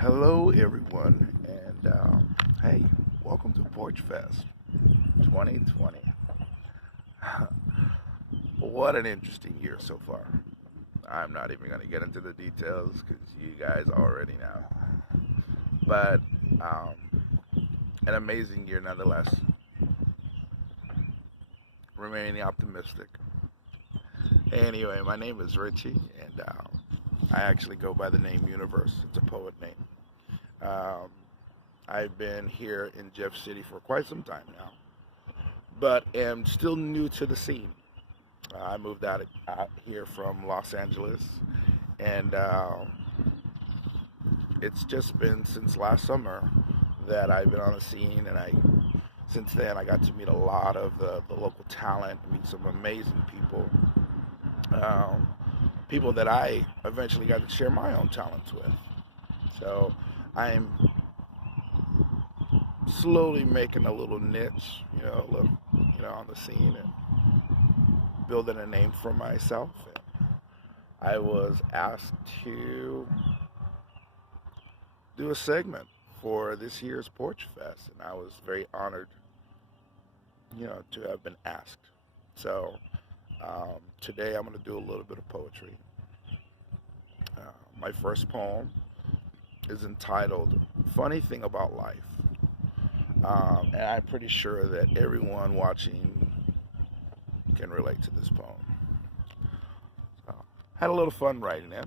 Hello, everyone, and hey, welcome to Porchfest 2020. What an interesting year so far. I'm not even going to get into the details because you guys already know. But um, an amazing year nonetheless. Remaining optimistic. Anyway, my name is Richie, and I actually go by the name Universe. It's a poet name. Um, I've been here in Jeff City for quite some time now, but am still new to the scene. I moved out here from Los Angeles, and it's just been since last summer that I've been on the scene, and since then I got to meet a lot of the local talent, meet some amazing people, um, people that I eventually got to share my own talents with. So I'm slowly making a little niche, on the scene and building a name for myself. And I was asked to do a segment for this year's Porch Fest, and I was very honored, to have been asked. So today I'm going to do a little bit of poetry. My first poem is entitled "Funny Thing About Life." And I'm pretty sure that everyone watching can relate to this poem. So, had a little fun writing it.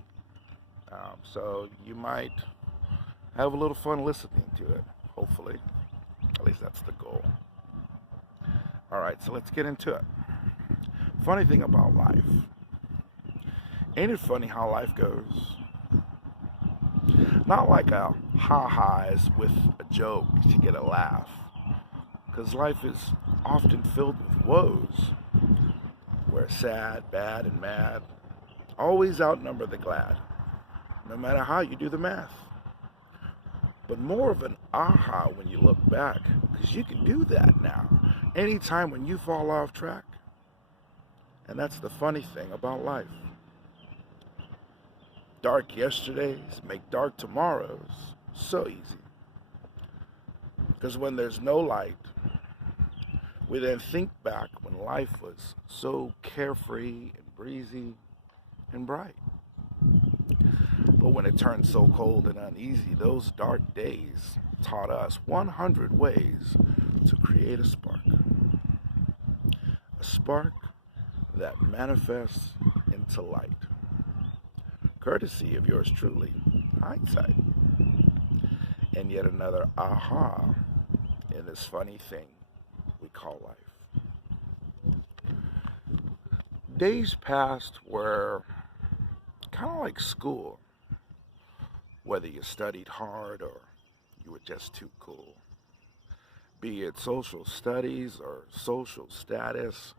So you might have a little fun listening to it, hopefully. At least that's the goal. All right, so let's get into it. Funny thing about life. Ain't it funny how life goes? Not like a ha-ha's with a joke to get a laugh, because life is often filled with woes, where sad, bad, and mad always outnumber the glad, no matter how you do the math. But more of an aha when you look back, because you can do that now, anytime when you fall off track. And that's the funny thing about life. Dark yesterdays make dark tomorrows so easy. Because when there's no light, we then think back when life was so carefree and breezy and bright. But when it turned so cold and uneasy, those dark days taught us 100 ways to create a spark. A spark that manifests into light. Courtesy of yours truly, hindsight. And yet another aha in this funny thing we call life. Days past were kind of like school, whether you studied hard or you were just too cool. Be it social studies or social status,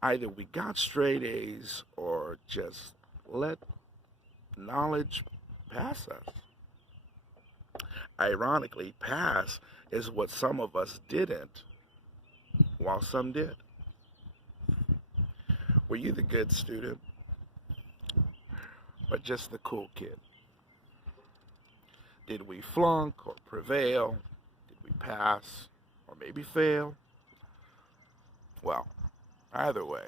either we got straight A's or just let knowledge pass us. Ironically, pass is what some of us didn't, while some did. Were you the good student, or just the cool kid? Did we flunk or prevail? Did we pass or maybe fail? Well, either way,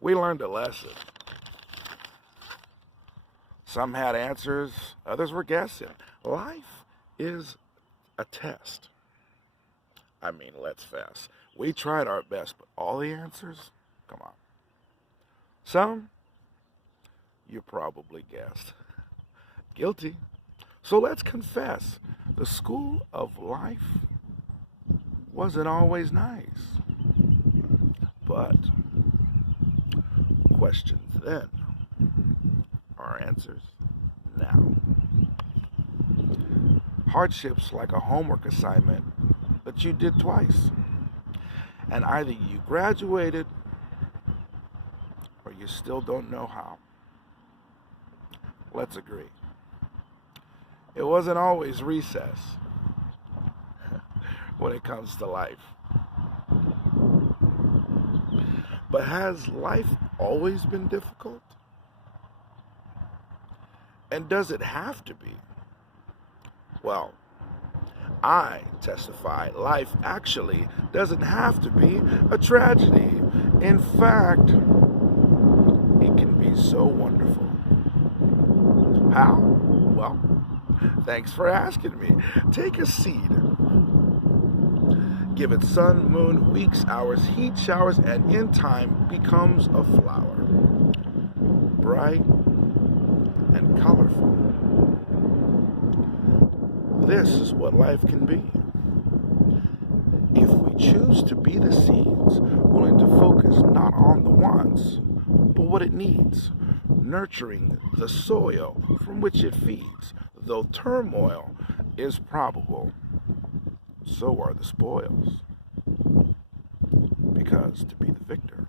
we learned a lesson. Some had answers, others were guessing. Life is a test. I mean, let's face. We tried our best, but all the answers? Come on. Some, you probably guessed. Guilty. So let's confess, the school of life wasn't always nice. But questions then are answers now. Hardships like a homework assignment that you did twice. And either you graduated or you still don't know how. Let's agree. It wasn't always recess when it comes to life. But has life always been difficult? And does it have to be? Well, I testify life actually doesn't have to be a tragedy. In fact, it can be so wonderful. How? Well, thanks for asking me. Take a seed. Give it sun, moon, weeks, hours, heat showers, and in time becomes a flower. Bright and colorful. This is what life can be. If we choose to be the seeds, willing to focus not on the wants, but what it needs, nurturing the soil from which it feeds, though turmoil is probable, so are the spoils. Because to be the victor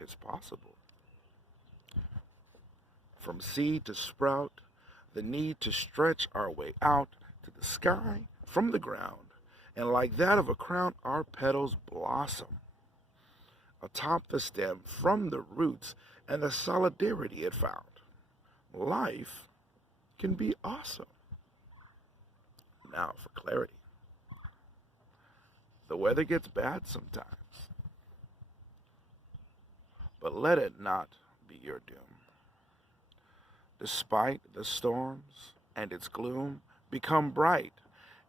is possible. From seed to sprout, the need to stretch our way out to the sky from the ground, and like that of a crown, our petals blossom atop the stem from the roots and the solidarity it found. Life can be awesome. Now for clarity. The weather gets bad sometimes, but let it not be your doom. Despite the storms and its gloom, become bright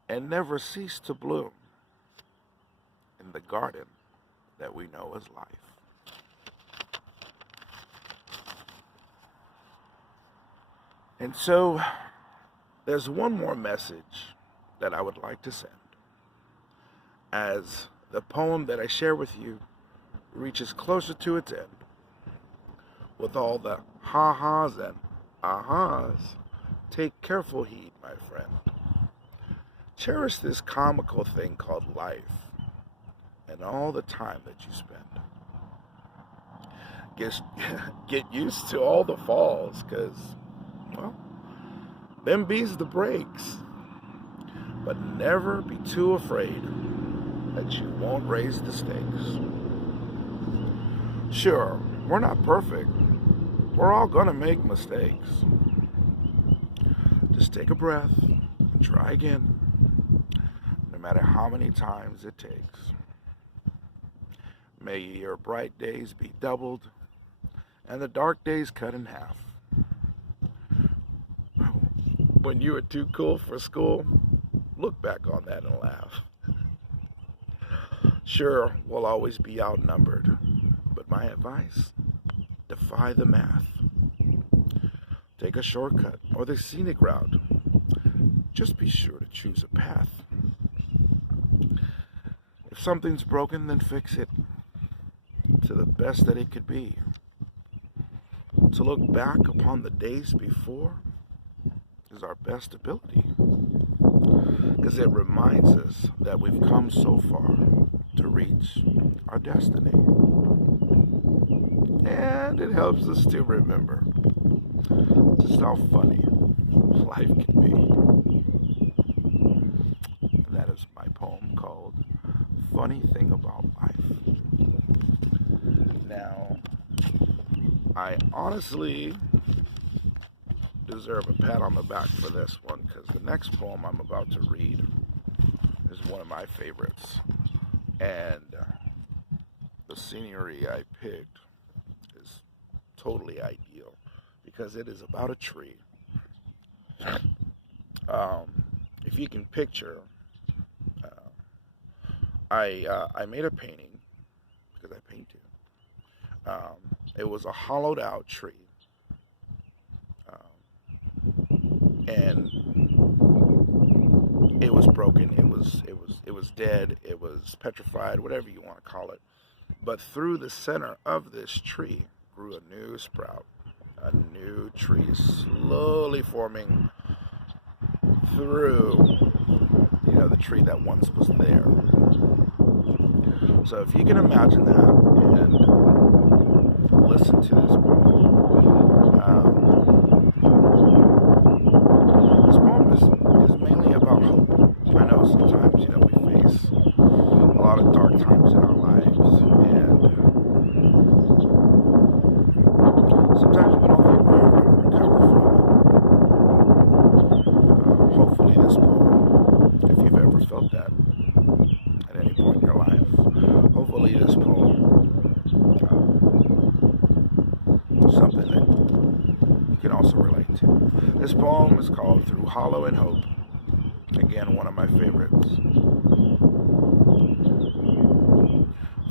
and never cease to bloom in the garden that we know as life. And so, there's one more message that I would like to send, as the poem that I share with you reaches closer to its end, with all the ha-has and ahas. Take careful heed, my friend. Cherish this comical thing called life and all the time that you spend. Get used to all the falls, because, well, them be's the breaks. But never be too afraid that you won't raise the stakes. Sure, we're not perfect. We're all gonna make mistakes. Just take a breath and try again, no matter how many times it takes. May your bright days be doubled and the dark days cut in half. When you were too cool for school, look back on that and laugh. Sure, we'll always be outnumbered, but my advice, defy the math. Take a shortcut or the scenic route. Just be sure to choose a path. If something's broken, then fix it to the best that it could be. To look back upon the days before is our best ability, because it reminds us that we've come so far to reach our destiny. And it helps us to remember just how funny life can be. And that is my poem called Funny Thing About Life. Now, I honestly deserve a pat on the back for this one, because the next poem I'm about to read is one of my favorites. And the scenery I picked is totally ideal, because it is about a tree. If you can picture, I made a painting, because I paint too. It was a hollowed out tree. And it was broken, it was dead, it was petrified, whatever you want to call it. But through the center of this tree grew a new sprout, a new tree slowly forming through, the tree that once was there. So if you can imagine that and listen to this poem, this poem is mainly about hope. I know sometimes, we face a lot of dark times in our lives, and sometimes we don't think we're going to recover from it. Hopefully also relate to. This poem is called Through Hollow and Hope. Again, one of my favorites.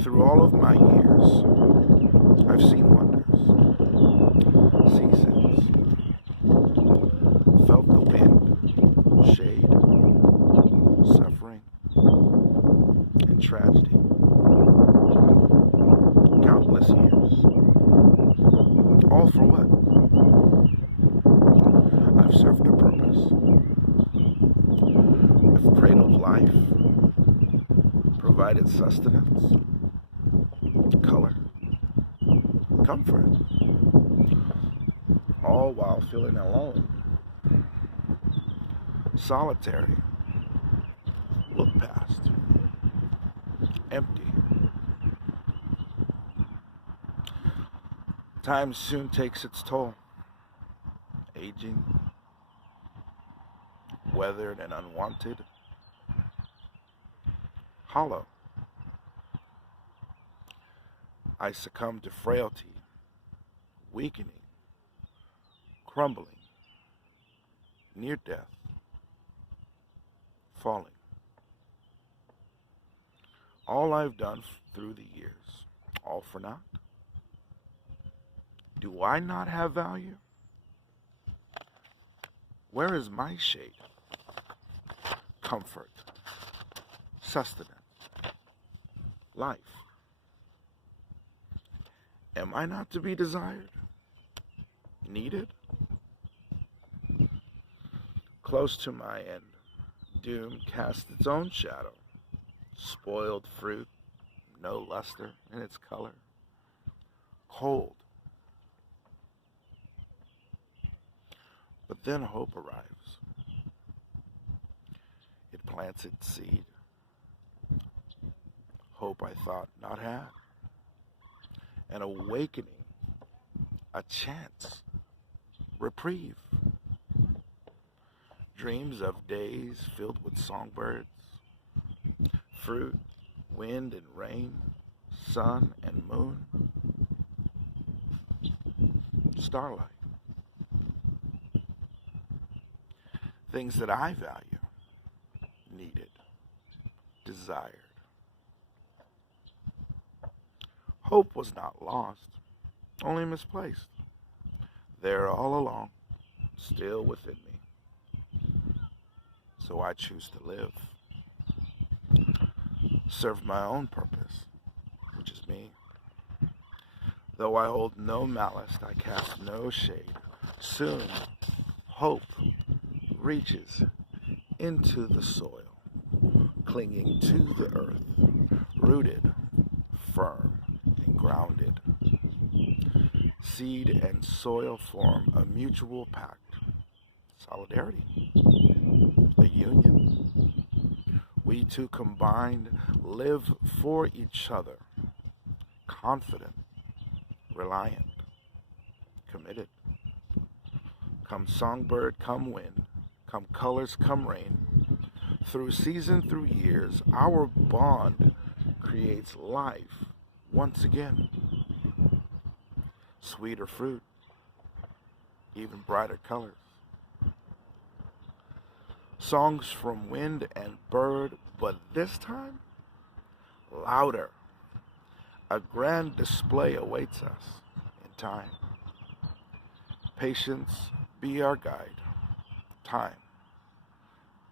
Through all of my years, I've seen wonders, seasons, felt the wind, shade, suffering, and tragedy. Countless years. All for what? I've served a purpose. I've cradled life, provided sustenance, color, comfort, all while feeling alone, solitary, look past, empty. Time soon takes its toll, aging, weathered and unwanted, hollow. I succumb to frailty, weakening, crumbling, near death, falling. All I've done through the years, all for naught? Do I not have value? Where is my shade, comfort, sustenance, life? Am I not to be desired? Needed? Close to my end, doom casts its own shadow, spoiled fruit, no luster in its color, cold. But then hope arrives. It plants its seed. Hope I thought not had. An awakening, a chance, reprieve. Dreams of days filled with songbirds, fruit, wind and rain, sun and moon, starlight. Things that I value, needed, desired. Hope was not lost, only misplaced. There all along, still within me. So I choose to live. Serve my own purpose, which is me. Though I hold no malice, I cast no shade. Soon, hope reaches into the soil, clinging to the earth, rooted, firm, and grounded. Seed and soil form a mutual pact, solidarity, a union. We two combined live for each other, confident, reliant, committed. Come songbird, come wind, come colors, come rain. Through season, through years, our bond creates life once again. Sweeter fruit, even brighter colors. Songs from wind and bird, but this time, louder. A grand display awaits us in time. Patience, be our guide. Time,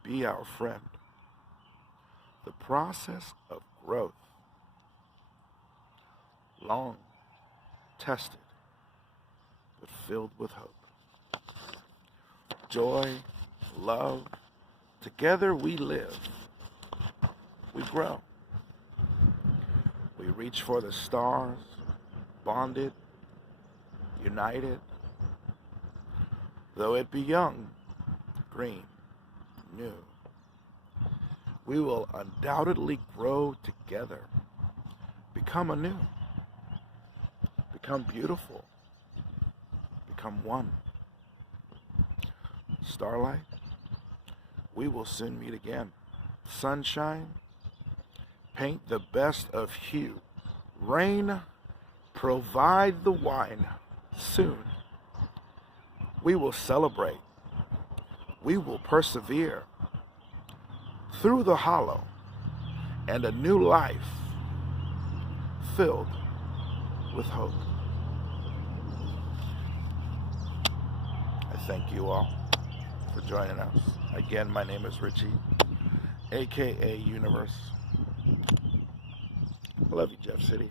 be our friend. The process of growth, long tested, but filled with hope. Joy, love, together we live, we grow. We reach for the stars, bonded, united. Though it be young, green, new, we will undoubtedly grow together, become anew, become beautiful, become one. Starlight, we will soon meet again. Sunshine, paint the best of hue. Rain, provide the wine soon. We will celebrate. We will persevere through the hollow and a new life filled with hope. I thank you all for joining us. Again, my name is Richie, aka Universe. I love you, Jeff City.